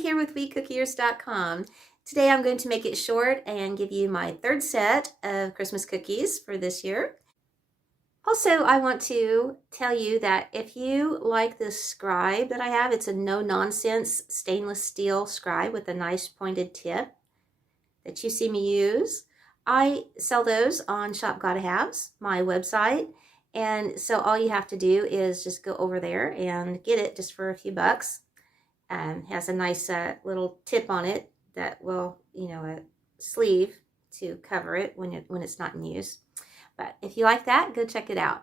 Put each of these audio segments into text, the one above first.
here with WeCookiers.com. Today I'm going to make it short and give you my third set of Christmas cookies for this year. Also, I want to tell you that if you like this scribe that I have, it's a no-nonsense stainless steel scribe with a nice pointed tip that you see me use. I sell those on Shop Gotta Haves, my website. And so all you have to do is just go over there and get it just for a few bucks. Has a nice little tip on it that will, a sleeve to cover it when it's not in use. But if you like that, go check it out.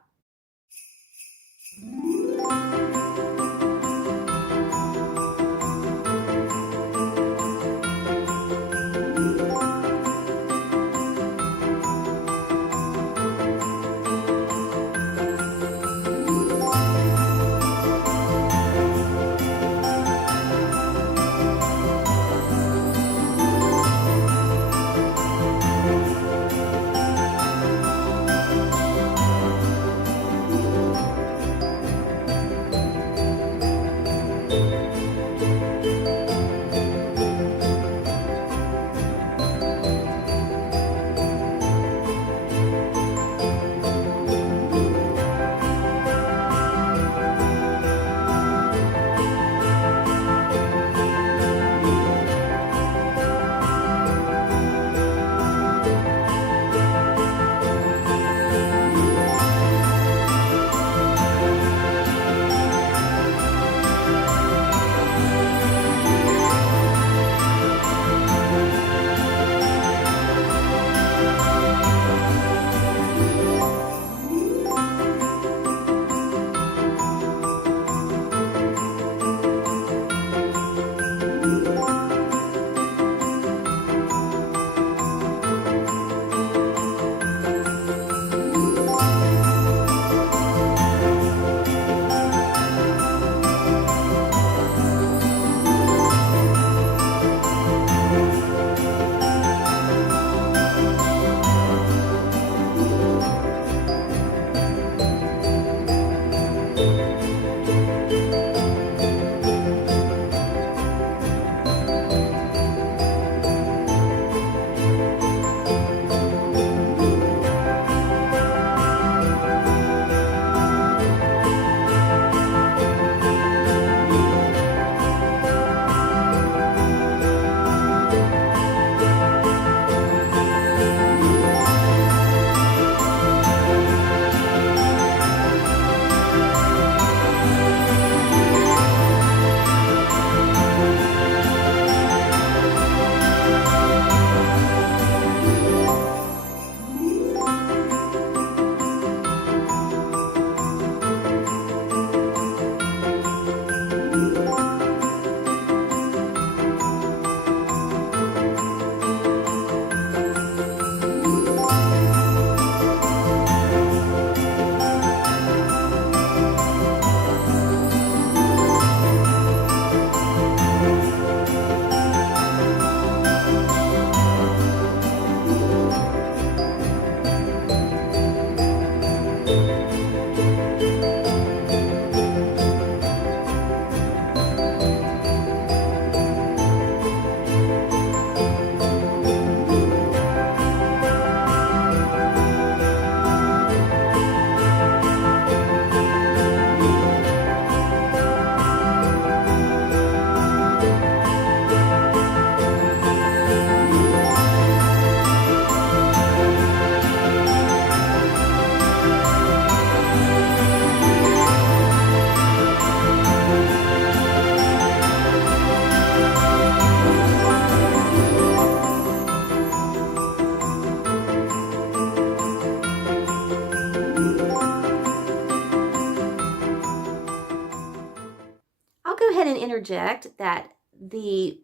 Go ahead and interject that the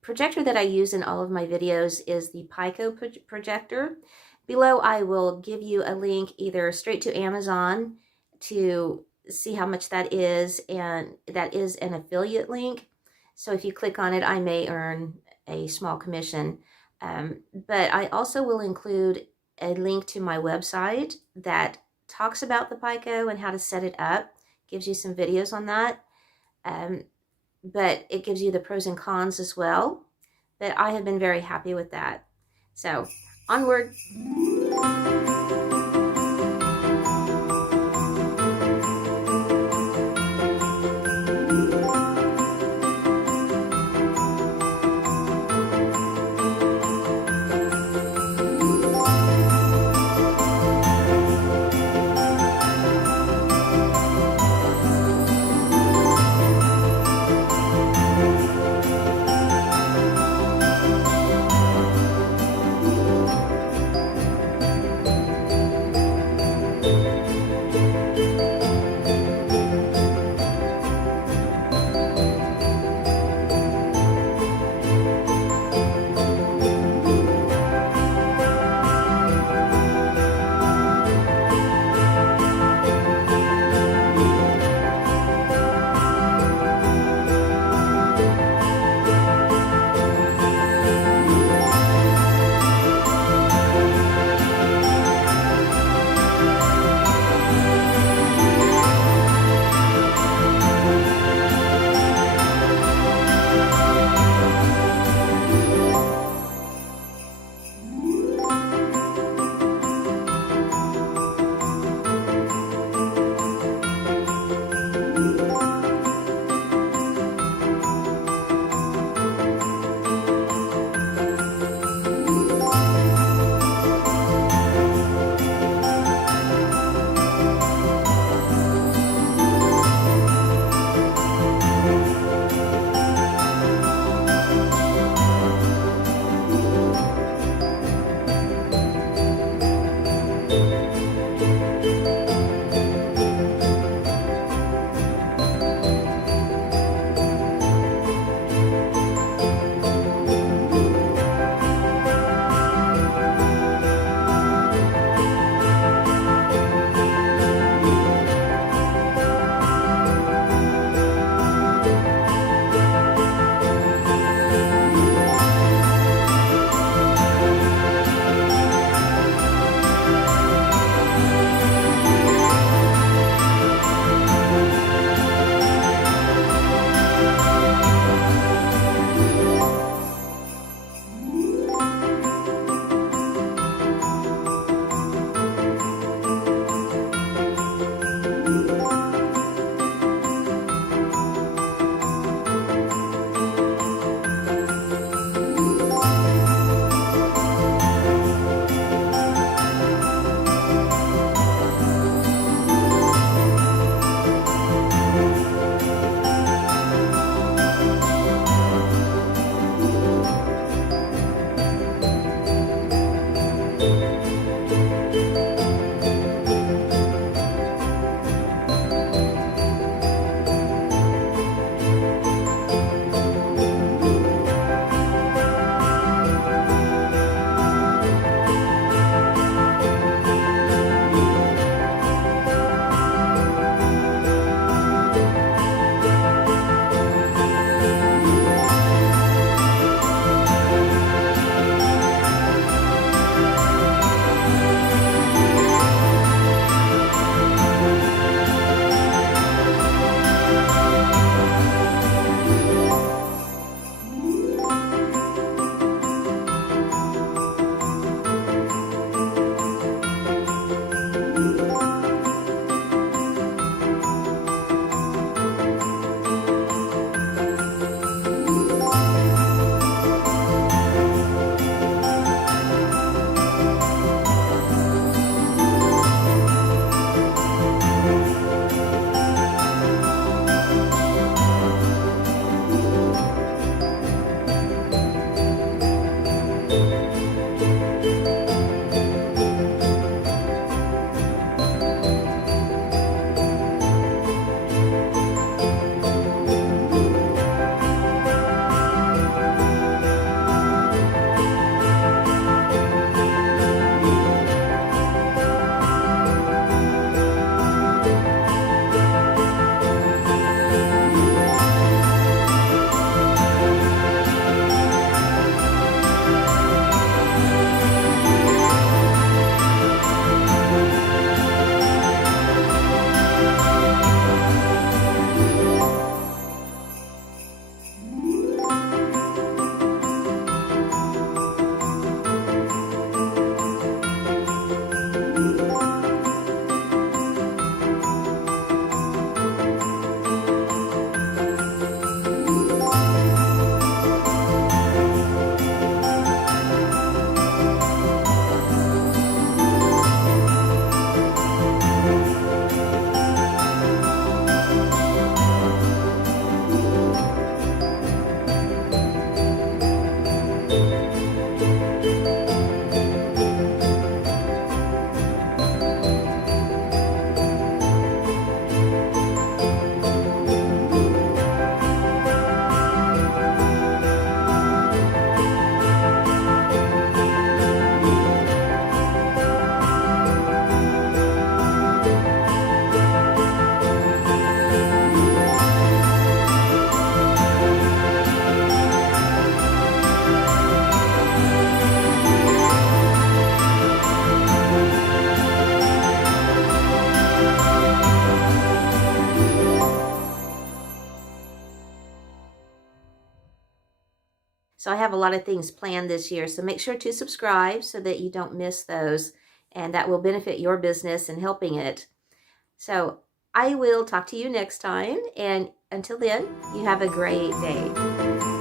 projector that I use in all of my videos is the Pico projector. Below I will give you a link either straight to Amazon to see how much that is, and that is an affiliate link. So if you click on it, I may earn a small commission. But I also will include a link to my website that talks about the Pico and how to set it up. Gives you some videos on that. but it gives you the pros and cons as well. But I have been very happy with that. So onward. So I have a lot of things planned this year. So make sure to subscribe so that you don't miss those, and that will benefit your business and helping it. So I will talk to you next time, and until then, you have a great day.